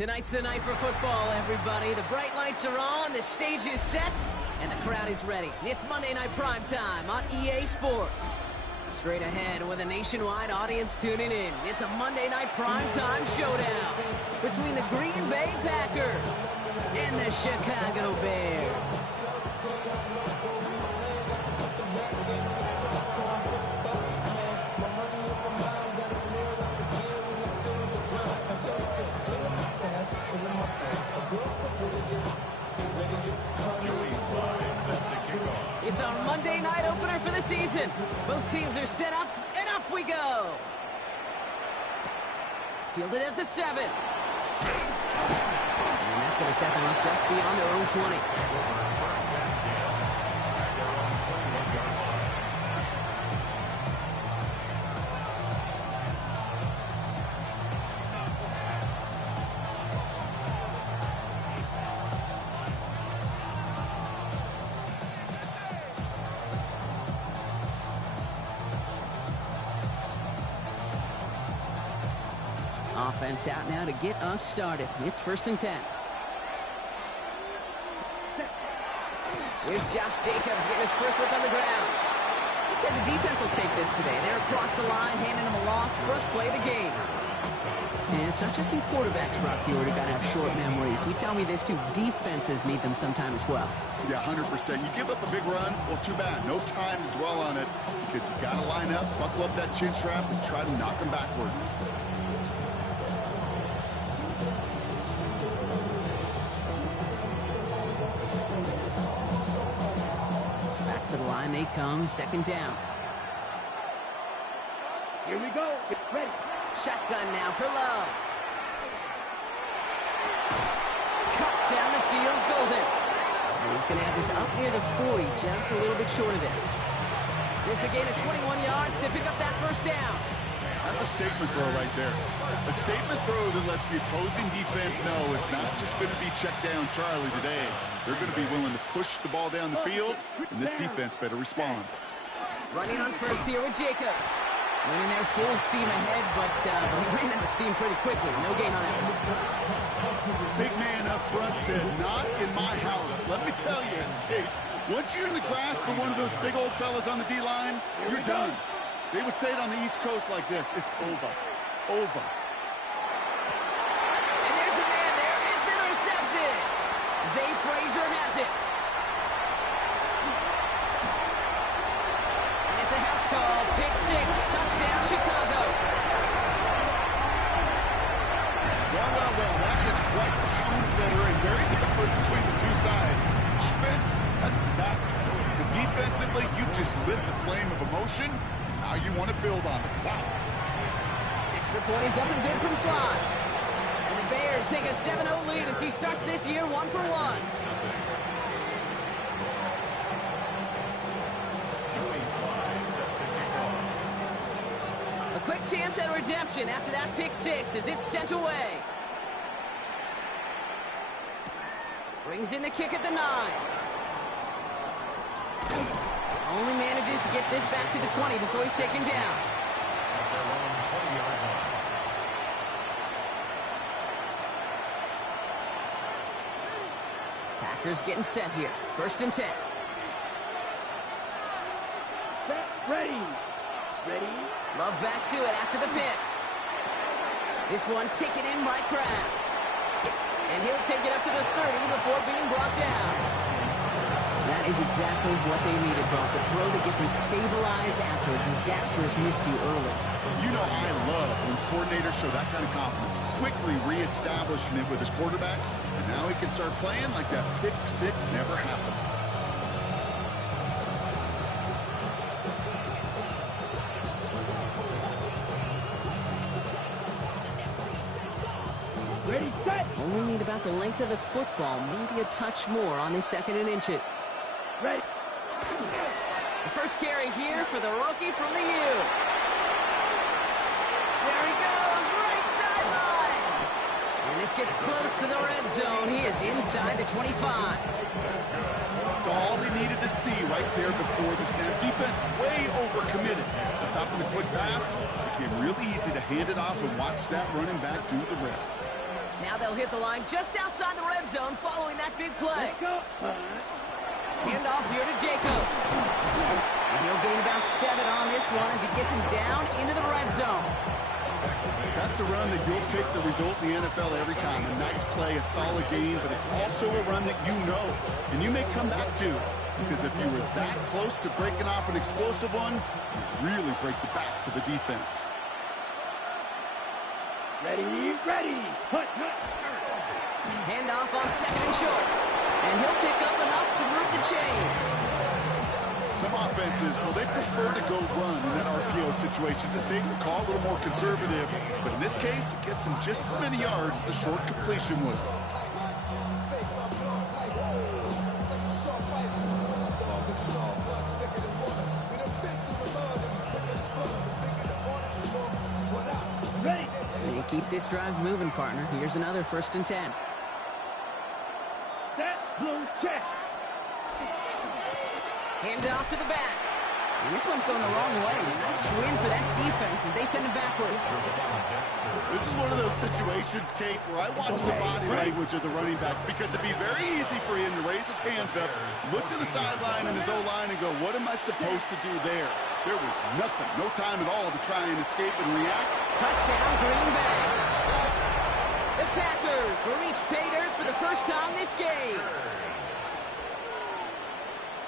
Tonight's the night for football, everybody. The bright lights are on, the stage is set, and the crowd is ready. It's Monday Night Primetime on EA Sports. Straight ahead with a nationwide audience tuning in. It's a Monday Night Primetime showdown between the Green Bay Packers and the Chicago Bears. It's our Monday night opener for the season. Both teams are set up, and off we go. Fielded at the 7. And that's going to set them up just beyond their own 20. Offense out now to get us started. It's 1st and 10. Here's Josh Jacobs getting his first look on the ground. I'd say the defense will take this today. They're across the line, handing them a loss. First play of the game. And it's not just you quarterbacks, Brock Hewitt, who got to have short memories. You tell me this too. Defenses need them sometime as well. Yeah, 100%. You give up a big run, well, too bad. No time to dwell on it because you got to line up, buckle up that chin strap, and try to knock them backwards. To the line they come, 2nd down. Here we go. Get ready. Shotgun now for Love. Cut down the field, Golden. And he's going to have this up near the 40, just a little bit short of it. It's a gain of 21 yards to pick up that 1st down. That's a statement throw right there. A statement throw that lets the opposing defense know it's not just going to be check down Charlie today. They're going to be willing to push the ball down the field, and this defense better respond. Running on first here with Jacobs. Went in there full steam ahead, but he ran out of steam pretty quickly. No gain on that one. Big man up front said, not in my house. Let me tell you, Kate, once you're in the grasp of one of those big old fellas on the D-line, you're done. They would say it on the East Coast like this. It's over. Over. And there's a man there. It's intercepted. Zay Frazier has it. And it's a house call. Pick 6. Touchdown, Chicago. Well. That is quite the tone setter and very different between the two sides. Offense, that's a disaster. But defensively, you've just lit the flame of emotion. Now you want to build on it. Wow. Extra point is up and good from Sly. And the Bears take a 7-0 lead as he starts this year 1-for-1. A quick chance at redemption after that pick 6 as it's sent away. Brings in the kick at the 9. Only manages to get this back to the 20 before he's taken down. Packers getting set here. 1st and 10. Ready. Love back to it after the pick. This one taken in by Kraft. And he'll take it up to the 30 before being brought down. That is exactly what they needed, Brock. The throw that gets him stabilized after a disastrous miscue early. You know I love when coordinators show that kind of confidence, quickly reestablishing it with his quarterback, and now he can start playing like that pick 6 never happened. Ready, set. Only need about the length of the football, maybe a touch more on the 2nd and inches. Ready. The first carry here for the rookie from the U. There he goes, right sideline. And this gets close to the red zone. He is inside the 25. That's all they needed to see right there before the snap. Defense way overcommitted to stop the quick pass. It became really easy to hand it off and watch that running back do the rest. Now they'll hit the line just outside the red zone following that big play. Let's go. Hand off here to Jacobs. And he'll gain about 7 on this one as he gets him down into the red zone. That's a run that you'll take the result in the NFL every time. A nice play, a solid game, but it's also a run that you know, and you may come back to. Because if you were that close to breaking off an explosive one, you really break the backs of the defense. Ready, ready. Hut, hut. Handoff on 2nd and short. And he'll pick up enough to move the chains. Some offenses, well, they prefer to go run in that RPO situation. It's a safer call, a little more conservative. But in this case, it gets them just as many yards as a short completion would. Ready. And keep this drive moving, partner. Here's another 1st and 10. Set, blue, check. Hand off to the back. And this one's going the wrong way. Nice win for that defense as they send him backwards. This is one of those situations, Kate, where I watch the body language of the running back because it'd be very easy for him to raise his hands up, look to the sideline and his O-line and go, what am I supposed to do there? There was nothing, no time at all to try and escape and react. Touchdown, Green Bay. The Packers reach pay dirt for the first time this game.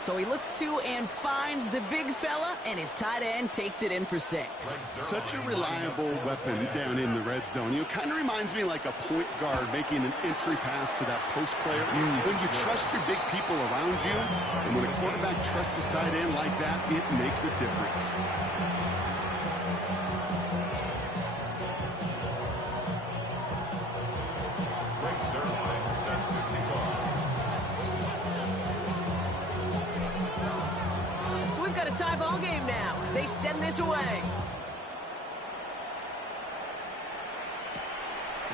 So he looks to and finds the big fella, and his tight end takes it in for 6. Such a reliable weapon down in the red zone. You know, kind of reminds me like a point guard making an entry pass to that post player. When you trust your big people around you, and when a quarterback trusts his tight end like that, it makes a difference. Tie ball game now as they send this away.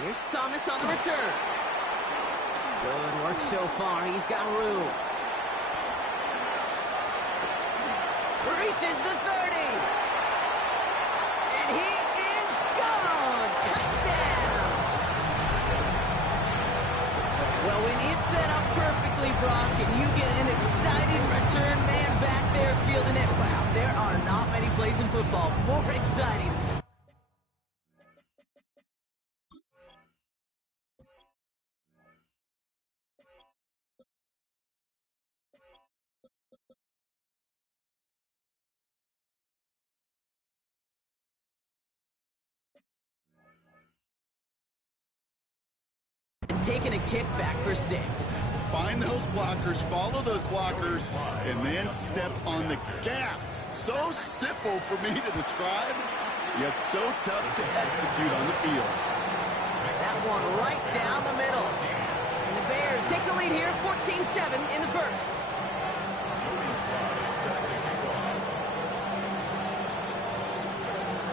Here's Thomas on the return. Good work so far. He's got room. Reaches the 30. And he is gone. Touchdown. Well, when it's set up perfectly, Brock, and you get an exciting return man back there fielding it, wow, there are not many plays in football more exciting. Taking a kick back for 6. Find those blockers, follow those blockers, and then step on the gas. So simple for me to describe, yet so tough to execute on the field. That one right down the middle. And the Bears take the lead here, 14-7 in the first.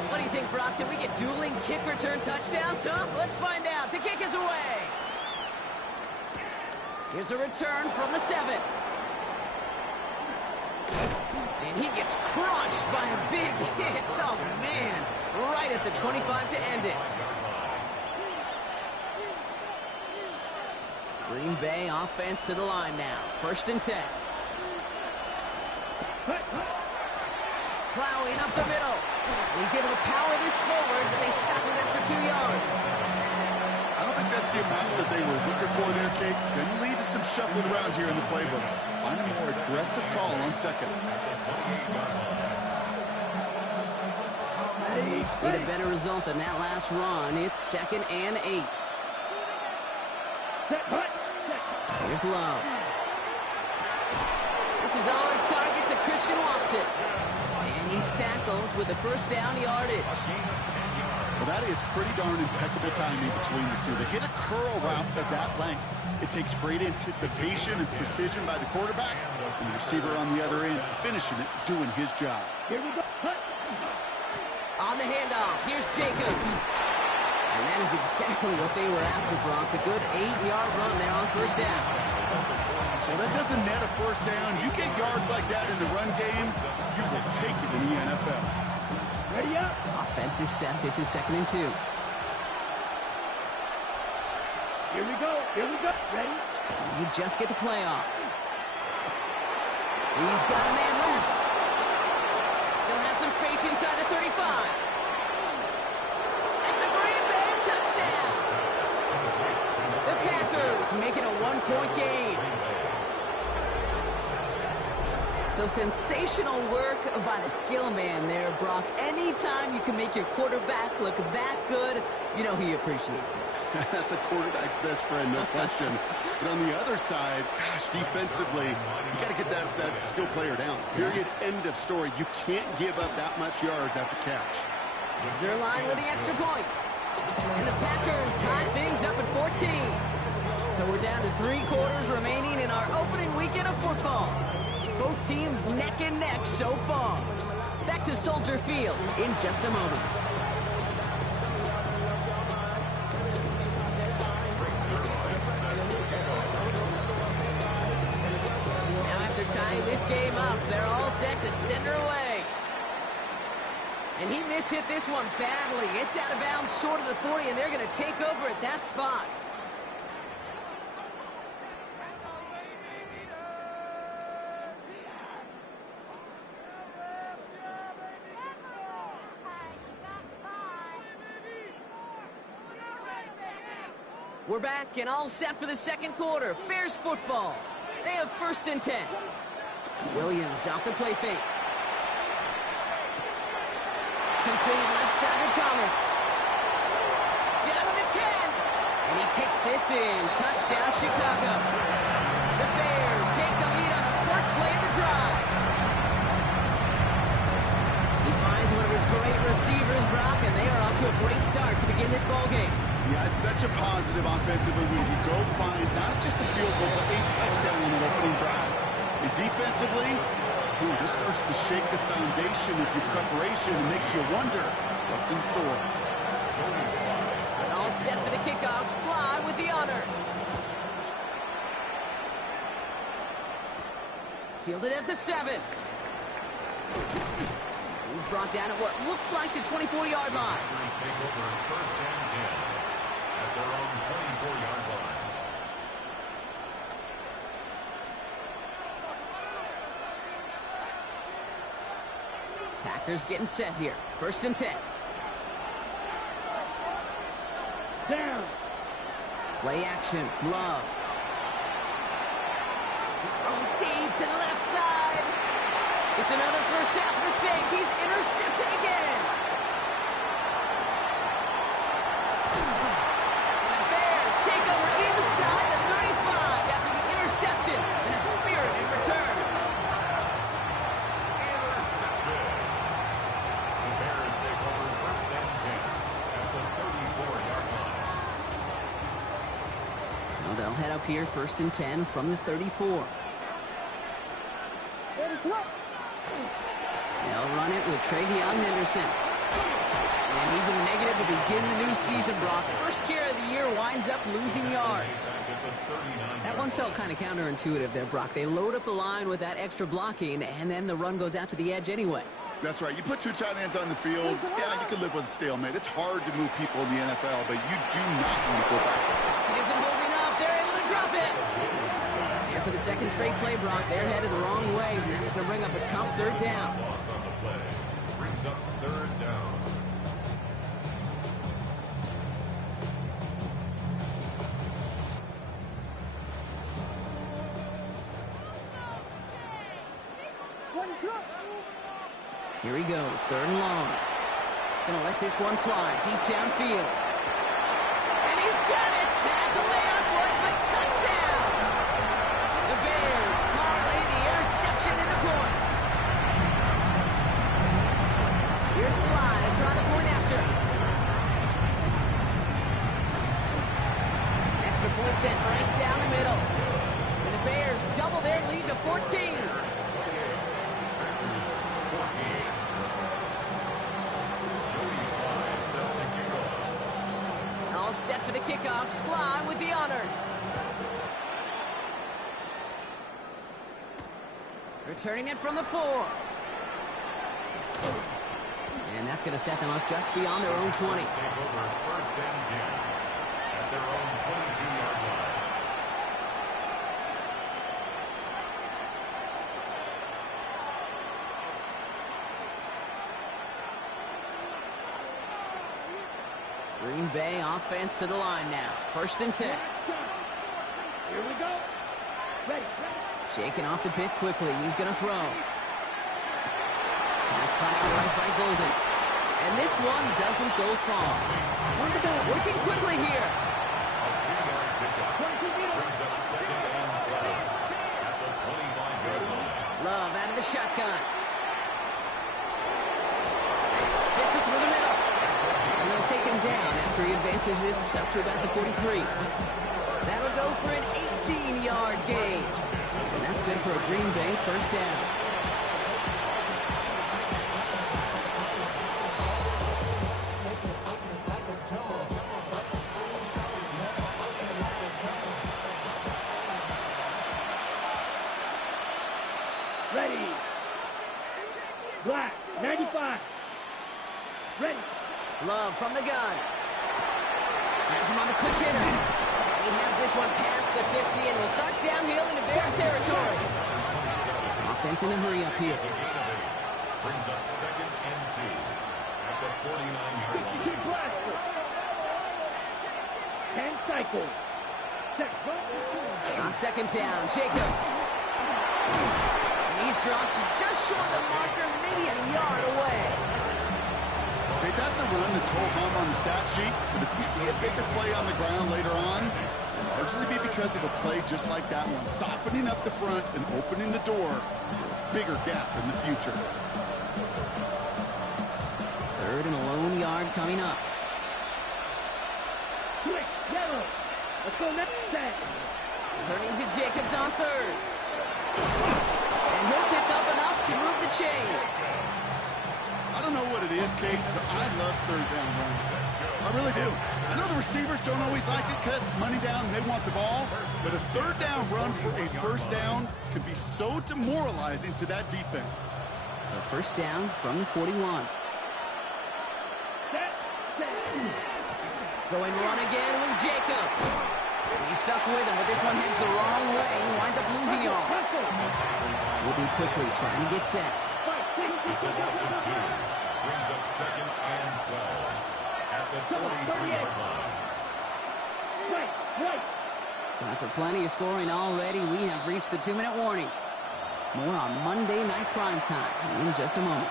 What do you think, Brock? Can we get dueling kick return touchdowns, huh? Let's find out. The kick is away. Here's a return from the 7. And he gets crunched by a big hit. Oh, man. Right at the 25 to end it. Green Bay offense to the line now. 1st and 10. Plowing up the middle. And he's able to power this forward, but they stop him after 2 yards. I don't think that's the amount that they were looking for there, Kate. Going to lead to some shuffling around here in the playbook. Find a more aggressive call on 2nd. Need a better result than that last run. It's 2nd and 8. Here's Love. This is on target to Christian Watson. And he's tackled with the 1st down yardage. Well, that is pretty darn impeccable timing between the two. To hit a curl route at that length, it takes great anticipation and precision by the quarterback, and the receiver on the other end finishing it, doing his job. Here we go. On the handoff, here's Jacobs. And that is exactly what they were after, Brock. A good 8-yard run there on 1st down. Well, that doesn't net a 1st down. You get yards like that in the run game, you will take it in the NFL. Ready up. Offense is set. This is 2nd and 2. Here we go. Here we go. Ready? You just get the play off. He's got a man left. Still has some space inside the 35. That's a Green Bay touchdown. The Packers make it a one-point game. So sensational work by the skill man there, Brock. Anytime you can make your quarterback look that good, you know he appreciates it. That's a quarterback's best friend, no question. But on the other side, gosh, defensively, you got to get that skill player down. Period. End of story. You can't give up that much yards after catch. Is there a line with the extra point? And the Packers tie things up at 14. So we're down to 3 quarters remaining in our opening weekend of football. Both teams neck and neck so far. Back to Soldier Field in just a moment. Now after tying this game up, they're all set to send her away. And he mishit this one badly. It's out of bounds short of the 40, and they're going to take over at that spot. We're back and all set for the second quarter. Bears football. They have 1st and 10. Williams off the play fake. Complete left side to Thomas. Down to the 10. And he takes this in. Touchdown, Chicago. The Bears take the lead on the first play of the drive. He finds one of his great receivers, Brock, and they are off to a great start to begin this ball game. Yeah, it's such a positive offensively when you go find not just a field goal, but a touchdown on an opening drive. And defensively, this starts to shake the foundation of your preparation and makes you wonder what's in store. All set for the kickoff. Sly with the honors. Fielded at the 7. He's brought down at what looks like the 24-yard line. Take over 1st and 10 at their own 24-yard line. Packers getting set here. 1st and 10. Down. Play action. Love. He's throwing deep to the left side. It's another first half mistake. He's intercepted again. And the Bears take over inside the 35 after the interception and a spirited return. Intercepted. The Bears take over 1st and 10 at the 34-yard line. So they'll head up here 1st and 10 from the 34. They'll run it with Travion Henderson. And he's in the negative to begin the new season, Brock. First carry of the year winds up losing yards. That one felt kind of counterintuitive there, Brock. They load up the line with that extra blocking, and then the run goes out to the edge anyway. That's right. You put 2 tight ends on the field, yeah, you can live with a stalemate. It's hard to move people in the NFL, but you do not want to go back. It isn't holding up. They're able to drop it. And for the second straight play, Brock, they're headed the wrong way, and that's going to bring up a tough 3rd down. Loss on the play brings up 3rd down. Here he goes, 3rd and long. Gonna let this one fly deep downfield. And he's got it! Has a layup for it, but touchdown! The Bears parlay the interception into points. Here's Sly to draw the point after. Extra point sent right down the middle. And the Bears double their lead to 14. All set for the kickoff. Sly with the honors. Returning it from the 4. And that's going to set them up just beyond their own 20. Take over 1st and 10 at their own 22-yard Bay offense to the line now. 1st and 10. Here we go. Ready. Shaking off the pit quickly. He's going to throw. Pass caught out right by Golden. And this one doesn't go far. Working quickly here. Brings up 2nd and 7 at the 25-yard line. Love out of the shotgun. Gets it through the middle. And they'll take him down after he advances this up to about the 43. That'll go for an 18-yard gain. And that's good for a Green Bay 1st down. Ready. Black. 95. Ready. Love from the gun. Has him on the quick hitter. He has this one past the 50 and will start downhill into Bears territory. Offense in a hurry up here. Brings up 2nd and 2 at the 49-yard line. Blaster. 10 cycles. On 2nd down, Jacobs. And he's dropped just short of the marker, maybe a yard away. Okay, that's a run that's ho-hum on the stat sheet, but if you see a bigger play on the ground later on, it'll largely be because of a play just like that one, softening up the front and opening the door for a bigger gap in the future. 3rd and a lone yard coming up. Quick. Yellow. Let's go next. Turning to Jacobs on 3rd. And he'll pick up enough to move the chains. I don't know what it is, Kate, but I love 3rd down runs. I really do. I know the receivers don't always like it because it's money down and they want the ball, but a 3rd down run for a 1st down can be so demoralizing to that defense. So 1st down from the 41. Going run again with Jacob. He's stuck with him, but this one heads the wrong way. He winds up losing yards. Moving quickly, trying to get set. It's a loss of 2. Brings up 2nd and 12 at the 43-yard line. So after plenty of scoring already, we have reached the 2-minute warning. More on Monday Night Primetime in just a moment.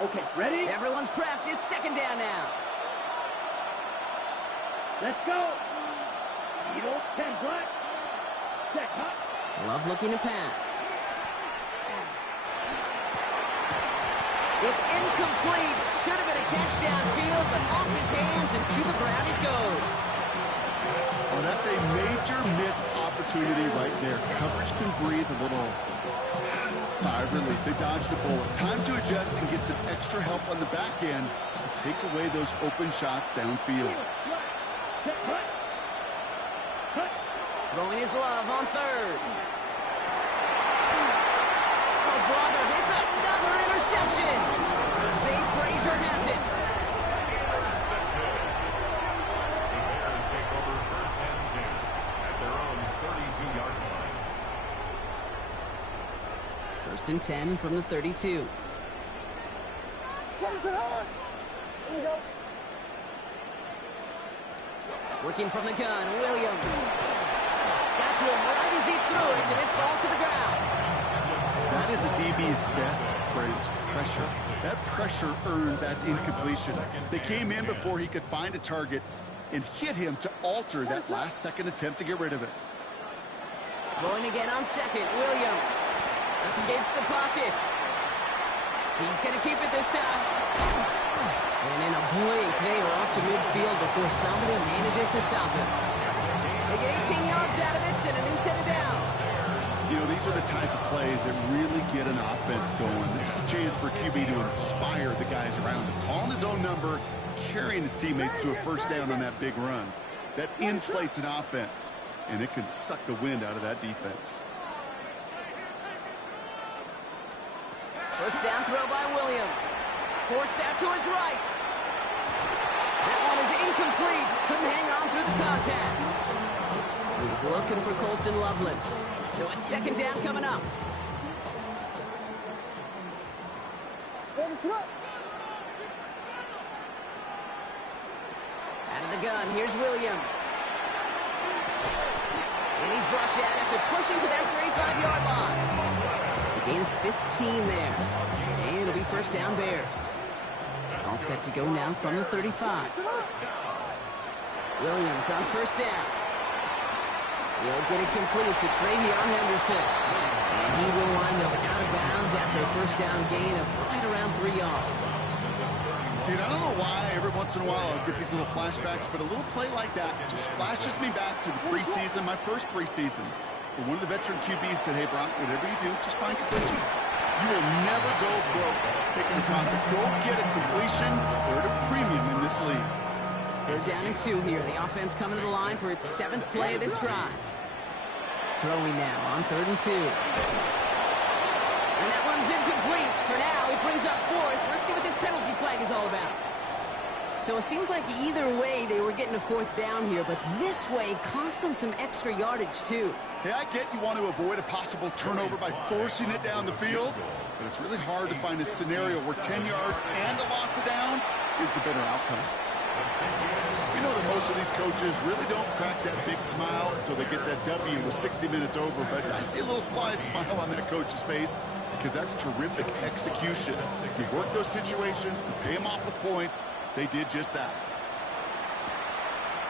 Okay, ready? Everyone's prepped. It's 2nd down now. Let's go. Eagle, 10 black. Set, hot. Love looking to pass. It's incomplete. Should have been a catch downfield, but off his hands and to the ground it goes. Oh, that's a major missed opportunity right there. Coverage can breathe a little sigh of relief. They dodged a bullet. Time to adjust and get some extra help on the back end to take away those open shots downfield. Throwing his love on 3rd. Oh, brother, it's another interception. Zay Frazier has it. The Bears take over 1st and 10 at their own 32-yard line. 1st and 10 from the 32. Working from the gun, Williams. Got to him right as he threw it, and it falls to the ground. That is a DB's best friend, pressure. That pressure earned that incompletion. They came in before he could find a target and hit him to alter that last-second attempt to get rid of it. Going again on 2nd, Williams. Escapes the pocket. He's going to keep it this time. And in a blink, they are off to midfield before somebody manages to stop him. They get 18 yards out of it and a new set of downs. You know, these are the type of plays that really get an offense going. This is a chance for QB to inspire the guys around him. Calling his own number, carrying his teammates to a 1st down on that big run. That inflates an offense, and it can suck the wind out of that defense. 1st down throw by Williams. Forced out to his right. incomplete. Couldn't hang on through the contact. He was looking for Colston Loveland. So it's second down coming up. Out of the gun, here's Williams. And he's brought down after pushing to that 35-yard line. A gain of 15 there. And it'll be first down Bears. All set to go now from the 35. Williams on first down. He'll get it complete to Travion Henderson. And he will wind up out of bounds after a first down gain of right around 3 yards. Dude, I don't know why every once in a while I'll get these little flashbacks, but a little play like that just flashes me back to the preseason, my first preseason. Where one of the veteran QBs said, hey, Brock, whatever you do, just find completions. You will never go broke taking a profit. Go get a completion or a premium in this league. They're down and 2 here. The offense coming to the line for its 7th play of this drive. Throwing now on 3rd and 2. And that one's incomplete. For now, he brings up 4th. Let's see what this penalty flag is all about. So it seems like either way they were getting a 4th down here, but this way cost them some extra yardage too. Hey, I get you want to avoid a possible turnover by forcing it down the field, but it's really hard to find a scenario where 10 yards and a loss of downs is the better outcome. You know that most of these coaches really don't crack that big smile until they get that W with 60 minutes over, but I see a little sly smile on that coach's face because that's terrific execution. You work those situations to pay them off with points. They did just that.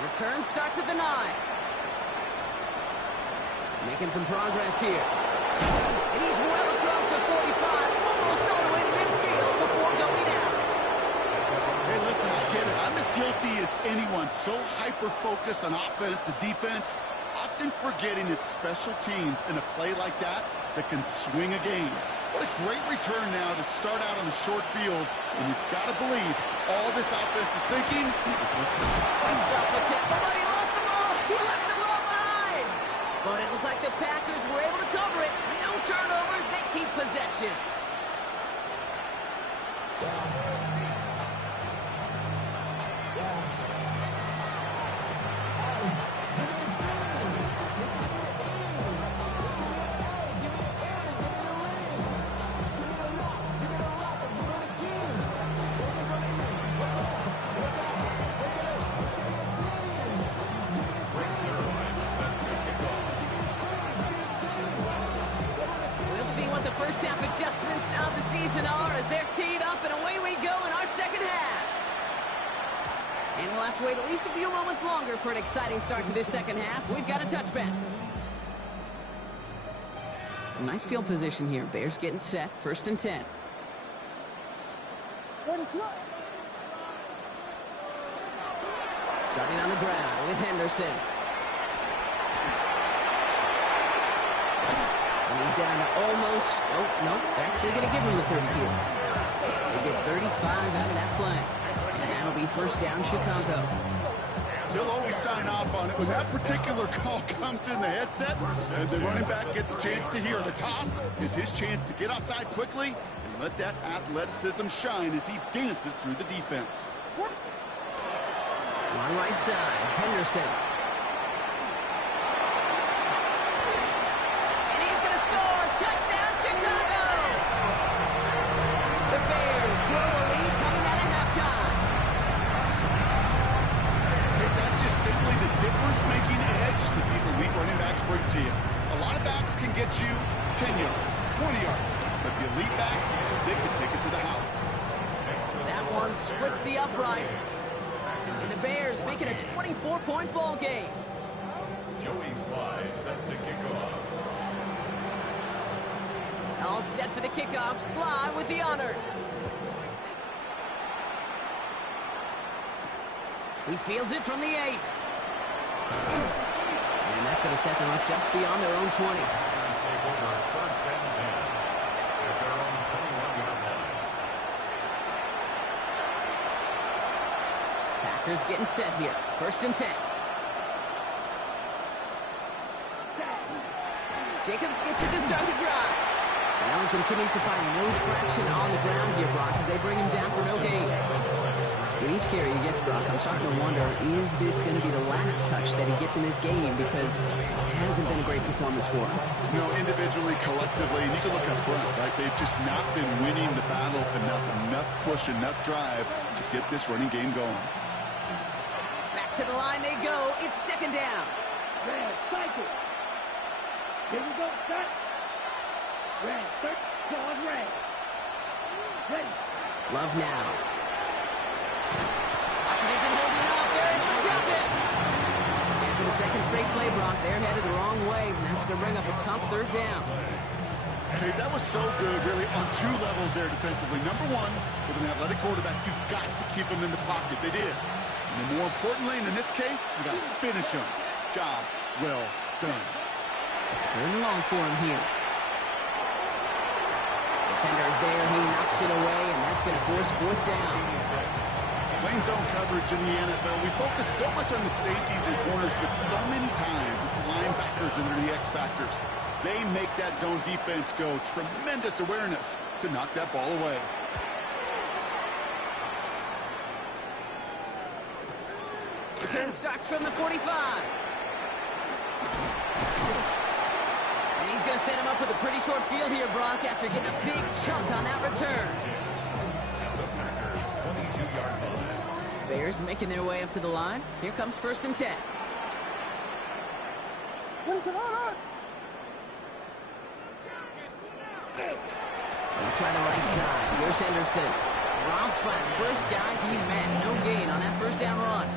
Return starts at the 9. Making some progress here. And he's well across the 45, almost all the way to midfield before going out. Hey, listen, I get it. I'm as guilty as anyone. So hyper-focused on offense and defense, often forgetting it's special teams in a play like that can swing a game. What a great return now to start out on a short field. And you've got to believe all this offense is thinking is let's go. Brings up a tackle, but he lost the ball. He left the ball behind. But it looked like the Packers were able to cover it. No turnovers. They keep possession. First half adjustments of the season are as they're teed up, and away we go in our second half. And we'll have to wait at least a few moments longer for an exciting start to this second half. We've got a touchback. Some nice field position here. Bears getting set. 1st and 10. Starting on the ground with Henderson. And he's down to almost, no, they're actually going to give him the 30 here. They get 35 out of that play. And that'll be first down Chicago. They'll always sign off on it. When that particular call comes in the headset and the running back gets a chance to hear the toss is his chance to get outside quickly and let that athleticism shine as he dances through the defense. On right side, Henderson. Touchdown, Chicago! The Bears throw the lead coming out of halftime. That's just simply the difference-making edge that these elite running backs bring to you. A lot of backs can get you 10 yards, 20 yards, but the elite backs, they can take it to the house. That one splits the uprights. And the Bears make it a 24-point ball game. Joey Sly set to kick off. All set for the kickoff. Sly with the honors. He fields it from the 8. And that's going to set them up just beyond their own 20. Take over 1st and 10 at their own 21-yard line. Packers getting set here. 1st and 10. Jacobs gets it to start the drive. Allen continues to find no traction on the ground here, Brock, as they bring him down for no gain. With each carry he gets, Brock, I'm starting to wonder, is this going to be the last touch that he gets in this game? Because it hasn't been a great performance for him. You know, individually, collectively, and you can look up front, right? They've just not been winning the battle enough push, enough drive to get this running game going. Back to the line they go. It's second down. Red, cycle. Here we go, set. Red, third, John Red. Ready. Love now. Pocket isn't holding up. They're able to drop it. After the second straight play, Brock, they're headed the wrong way. And that's going to bring up a tough third down. Okay, that was so good, really, on two levels there defensively. Number one, with an athletic quarterback, you've got to keep him in the pocket. They did. And then more importantly, and in this case, you got to finish him. Job well done. Third and long for him here. Defender is there. He knocks it away, and that's going to force fourth down. Playing zone coverage in the NFL, we focus so much on the safeties and corners, but so many times it's linebackers that are the X factors. They make that zone defense go. Tremendous awareness to knock that ball away. Return starts from the 45. And he's going to set him up with a pretty short field here, Brock, after getting a big chunk on that return. Bears making their way up to the line. Here comes 1st and 10. They'll try the right side. Here's Henderson. Dropped by the first guy he met. No gain on that first down run.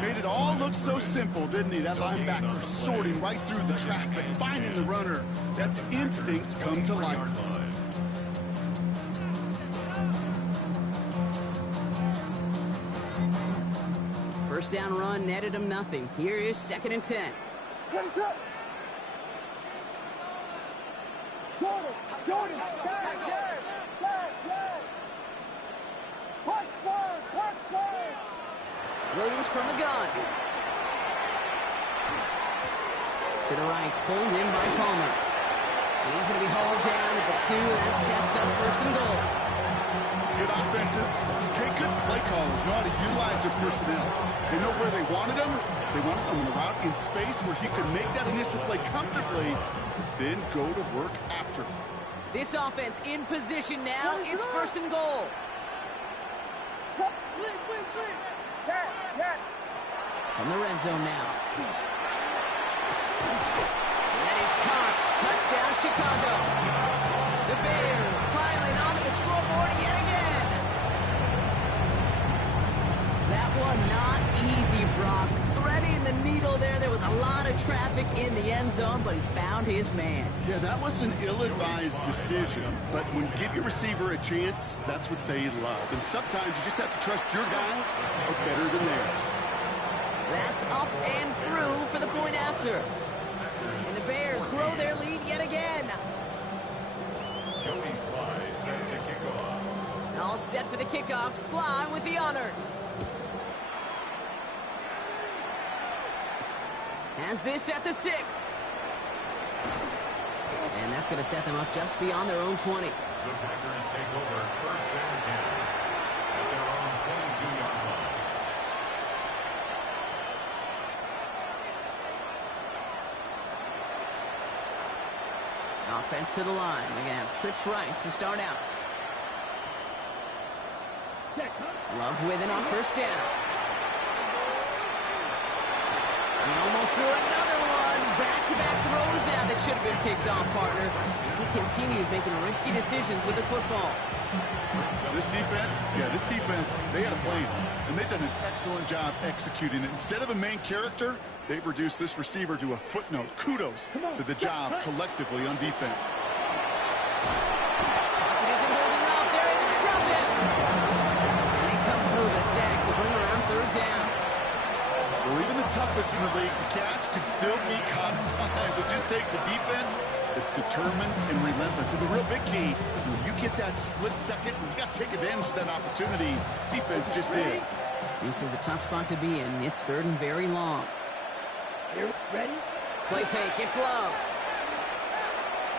Made it all look so simple, didn't he? That linebacker sorting right through the traffic, finding the runner. That's instincts come to life. First down run netted him nothing. Here is 2nd and 10. Jordan, punch first. Williams from the gun. To the right, pulled in by Palmer. And he's going to be hauled down at the 2. That sets up 1st and goal. Good offenses. Okay, good play callers know how to utilize their personnel. They know where they wanted them. They wanted them in the route in space where he could make that initial play comfortably, then go to work after. This offense in position now. It's 1st and goal. From the red zone now. That is caught. Touchdown, Chicago. The Bears piling onto the scoreboard yet again. That one not easy, Brock. Threading the needle there. There was a lot of traffic in the end zone, but he found his man. Yeah, that was an ill-advised decision, but when you give your receiver a chance, that's what they love. And sometimes you just have to trust your guys are better than theirs. That's up and through for the point after. And the Bears grow their lead yet again. Jody Sly sets the kickoff. All set for the kickoff. Sly with the honors. Has this at the 6. And that's going to set them up just beyond their own 20. The Packers take over 1st and 10 at their own 22-yard line. Offense to the line. They're going to have trips right to start out. Love with it on 1st down. He almost threw another one. Back-to-back throws now that should have been picked off, partner, as he continues making risky decisions with the football. This defense, they had a plan, and they've done an excellent job executing it. Instead of a main character, they've reduced this receiver to a footnote. Kudos to the job collectively on defense. Pocket isn't holding up. They're able to drop it. And they come through the sack to bring around 3rd down. Well, even the toughest in the league to catch could still be caught at times. It just takes a defense that's determined and relentless. And the real big key, when you get that split second, you got to take advantage of that opportunity. Defense just did. This is a tough spot to be in. It's 3rd and very long. Ready? Play fake. It's Love.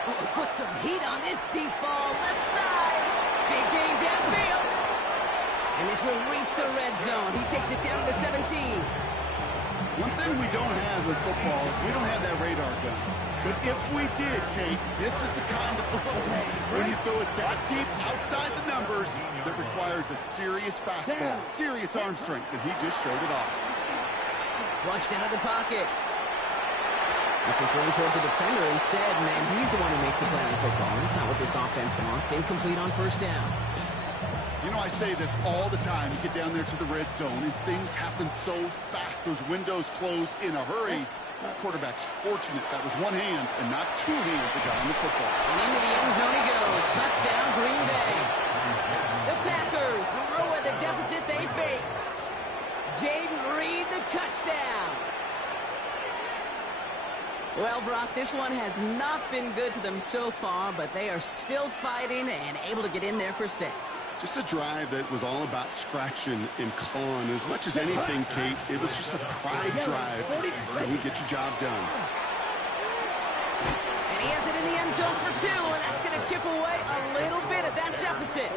Oh, put some heat on this deep ball. Left side. Big gain downfield. And this will reach the red zone. He takes it down to the 17. One thing we don't have in football is we don't have that radar gun. But if we did, Kate, this is the kind of throw. When you throw it that deep outside the numbers, that requires a serious fastball, serious arm strength, and he just showed it off. Flushed out of the pocket. This is thrown towards a defender instead. Man, he's the one who makes a play on football. That's not what this offense wants. Incomplete on first down. You know, I say this all the time. You get down there to the red zone, and things happen so fast. Those windows close in a hurry. Quarterback's fortunate that was one hand and not two hands that got on the football. And into the end zone he goes. Touchdown, Green Bay. The Packers lower the deficit they face. Jaden Reed, the touchdown. Well, Brock, this one has not been good to them so far, but they are still fighting and able to get in there for 6. Just a drive that was all about scratching and clawing. As much as anything, Kate, it was just a pride drive. You get your job done. And he has it in the end zone for 2, and that's going to chip away a little bit at that deficit.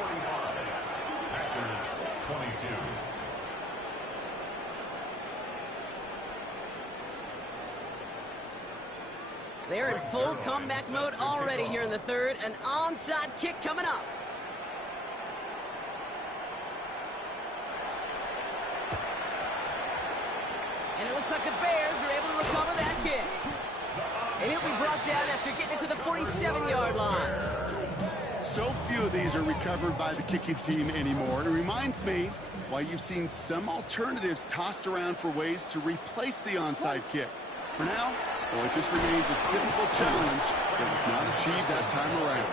Packers 22. They're in full comeback mode already here in the third. An onside kick coming up. And it looks like the Bears are able to recover that kick. And he'll be brought down after getting it to the 47-yard line. So few of these are recovered by the kicking team anymore. It reminds me why you've seen some alternatives tossed around for ways to replace the onside kick. For now, well, it just remains a difficult challenge that was not achieved that time around.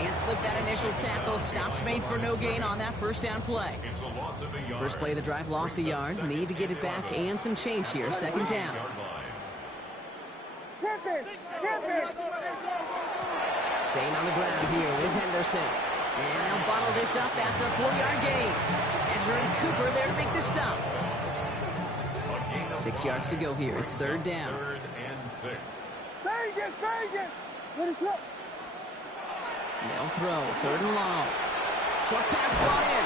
Can't slip that initial tackle. Stops made for no gain on that first down play. It's a loss of a yard. First play of the drive lost a yard. Need to get it back and some change here. Second down. Tip it! Tip it! Staying on the ground here with Henderson. And they'll bottle this up after a 4-yard gain. Edger and Cooper there to make the stop. 6 yards to go here. It's third down. Third and 6. Vegas! Vegas! Let us up! They'll throw. Third and long. Short pass brought in.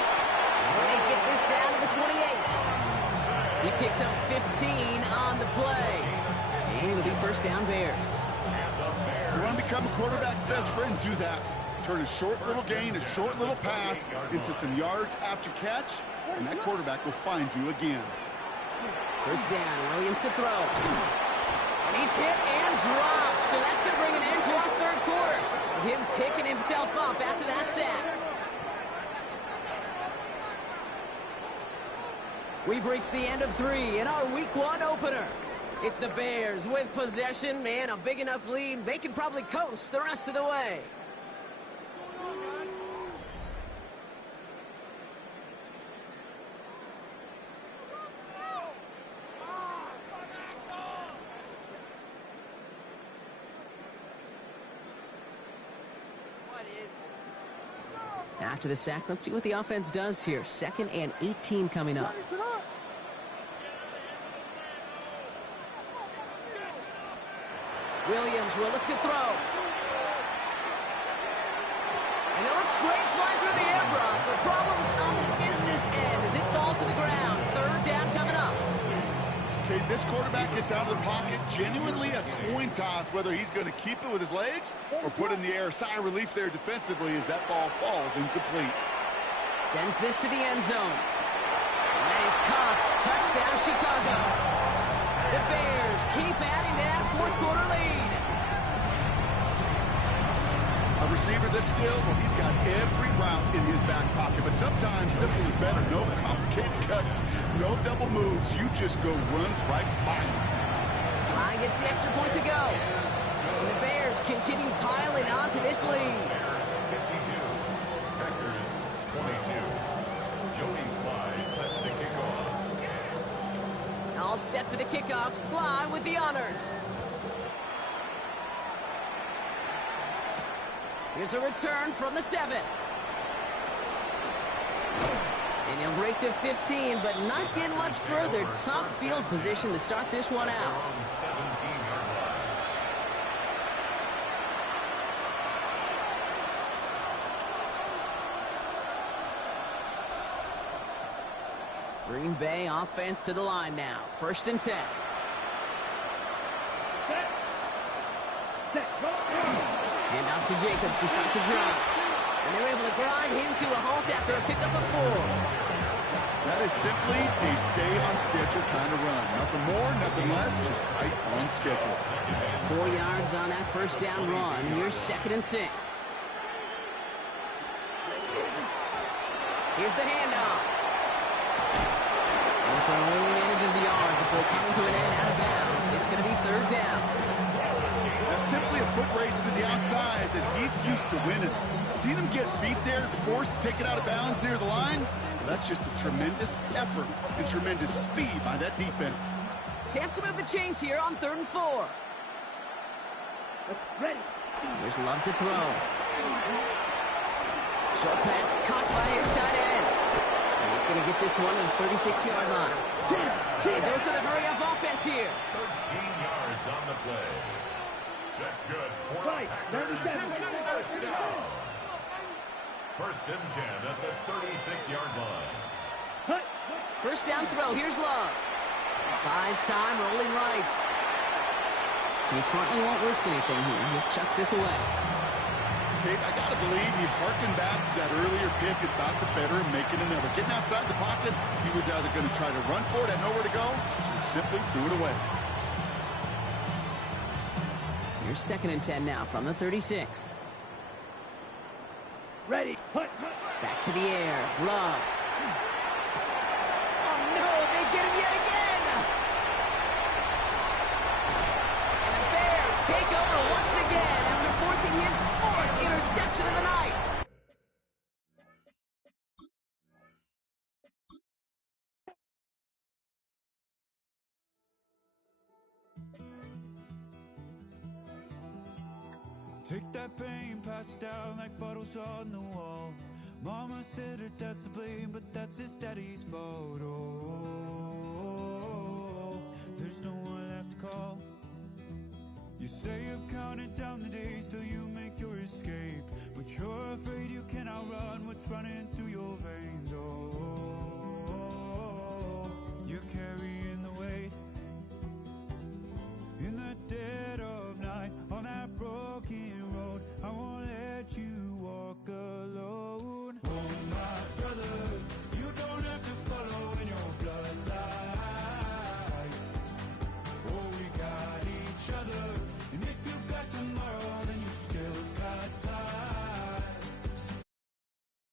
And they get this down to the 28. He picks up 15 on the play. And it'll be first down Bears. You want to become a quarterback's best friend, do that. Turn a short little gain, a short little pass into some yards after catch, and that quarterback will find you again. First down, Williams to throw. And he's hit and dropped. So that's going to bring an end to our third quarter. With him picking himself up after that sack. We've reached the end of 3 in our Week 1 opener. It's the Bears with possession, man, a big enough lead. They can probably coast the rest of the way. After the sack, let's see what the offense does here. 2nd and 18 coming up. Williams will look to throw. And it looks great flying through the air, Brock. The problem's on the business end as it falls to the ground. Third down coming up. Okay, this quarterback gets out of the pocket. Genuinely a coin toss whether he's going to keep it with his legs or put it in the air. Sigh of relief there defensively as that ball falls incomplete. Sends this to the end zone. And that is Cox. Touchdown, Chicago. The Bears keep adding to that fourth quarter lead. A receiver this skilled, well, he's got every route in his back pocket. But sometimes simple is better. No complicated cuts, no double moves. You just go run right by him. Sly gets the extra point to go. And the Bears continue piling onto this lead. Bears 52. Packers 22. Jody Sly set to kick off. All set for the kickoff. Sly with the honors. Here's a return from the 7. And he'll break the 15, but not get much further. Tough field position to start this one out. 17-yard line. Green Bay offense to the line now. 1st and 10. Set. Set. Go. And off to Jacobs to start the drive. And they're able to grind him to a halt after a pickup of 4. That is simply a stay-on-schedule kind of run. Nothing more, nothing less, just right on schedule. 4 yards on that 1st down run. Here's 2nd and 6. Here's the handoff. This one only manages a yard before coming to an end out of bounds. It's going to be 3rd down. That's simply a foot race to the outside that he's used to winning. Seen him get beat there, forced to take it out of bounds near the line? That's just a tremendous effort and tremendous speed by that defense. Chance to move the chains here on 3rd and 4. Let's ready. Here's Love to throw. Short pass caught by his tight end. And he's going to get this one to the 36-yard line. A dose of the hurry-up offense here. 13 yards on the play. That's good. Right, 37. 1st down. 1st and 10 at the 36-yard line. Cut. 1st down throw. Here's Love. Buys time, rolling right. He smartly won't risk anything here. Just chucks this away. Kate, I got to believe he harkened back to that earlier pick and thought the better of making another. Getting outside the pocket, he was either going to try to run for it, had nowhere to go, so he simply threw it away. Here's 2nd and 10 now from the 36. Ready. Cut. Back to the air. Love. Oh, no. They get him yet again. And the Bears take over once again after forcing his 4th interception of the night. Take that pain, pass it down like bottles on the wall. Mama said her dad's to blame, but that's his daddy's fault. Oh, there's no one left to call. You stay up counting down the days till you make your escape, but you're afraid you cannot run what's running through your veins.